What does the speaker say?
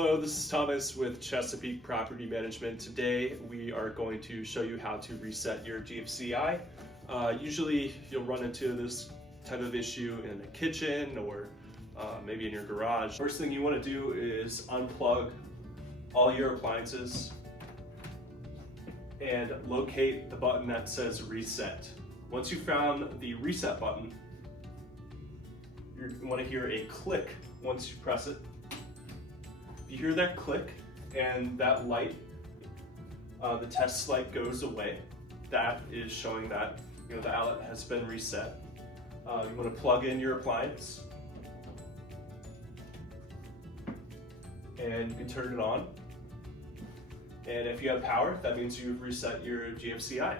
Hello, this is Thomas with Chesapeake Property Management. Today we are going to show you how to reset your GFCI. Usually you'll run into this type of issue in the kitchen or maybe in your garage. First thing you want to do is unplug all your appliances and locate the button that says reset. Once you found the reset button, you want to hear a click once you press it. You hear that click and that light, the test light goes away. That is showing that the outlet has been reset. You want to plug in your appliance and you can turn it on. And if you have power, that means you've reset your GFCI.